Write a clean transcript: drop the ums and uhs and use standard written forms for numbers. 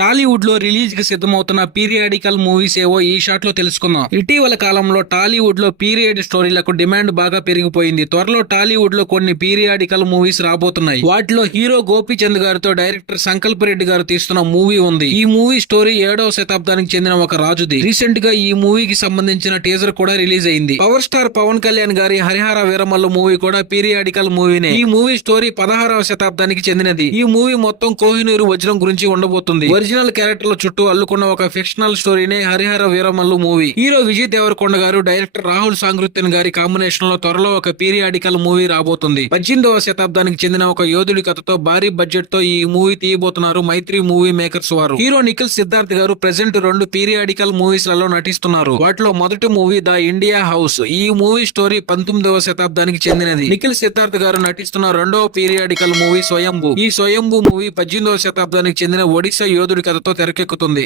టాలీవుడ్ లో రిలీజ్ కి సిద్ధమవుతున్న పీరియాడికల్ మూవీస్ ఏవో ఈ షాట్ లో తెలుసుకుందాం. ఇటీవల కాలంలో టాలీవుడ్ లో పీరియడ్ స్టోరీలకు డిమాండ్ బాగా పెరిగిపోయింది. త్వరలో టాలీవుడ్ లో కొన్ని పీరియాడికల్ మూవీస్ రాబోతున్నాయి. వాటిలో హీరో గోపీచంద్ గారితో డైరెక్టర్ సంకల్ప్ రెడ్డి గారు తీస్తున్న మూవీ ఉంది. ఈ మూవీ స్టోరీ 7వ శతాబ్దానికి చెందిన ఒక రాజుది. రీసెంట్ గా ఈ మూవీకి సంబంధించిన టీజర్ కూడా రిలీజ్ అయింది. పవర్ స్టార్ పవన్ కళ్యాణ్ గారి హరిహర వీరమల్లు మూవీ కూడా పీరియాడికల్ మూవీనే. ఈ మూవీ స్టోరీ 16వ శతాబ్దానికి చెందినది. ఈ మూవీ మొత్తం కోహినూరు వజ్రం గురించి ఉండబోతుంది. ఒరిజినల్ క్యారెక్టర్ల చుట్టూ అల్లుకున్న ఒక fictional స్టోరీనే Harihara Veeramallu movie. Hero Vijay Devarakonda గారు, డైరెక్టర్ రాహుల్ సాంగృత్యన్ గారి కాంబినేషన్ లో త్వరలో ఒక పీరియాడికల్ మూవీ రాబోతుంది. 18వ శతాబ్దానికి చెందిన ఒక యోధుడి కథతో భారీ బడ్జెట్ తో ఈ మూవీ తీయబోతున్నారు మైత్రి మూవీ మేకర్స్ వారు. హీరో నిఖిల్ సిద్ధార్థ్ గారు ప్రెసెంట్ 2 పీరియాడికల్ మూవీస్ లలో నటిస్తున్నారు. వాటిలో మొదటి మూవీ ద ఇండియా హౌస్. ఈ మూవీ స్టోరీ 19వ శతాబ్దానికి చెందినది. నిఖిల్ సిద్ధార్థ్ గారు నటిస్తున్న 2వ పీరియాడికల్ మూవీ స్వయంభూ. ఈ స్వయంభూ మూవీ 18వ శతాబ్దానికి చెందిన ఒడిశా యోధుడి కథతో తెరకెక్కుతుంది.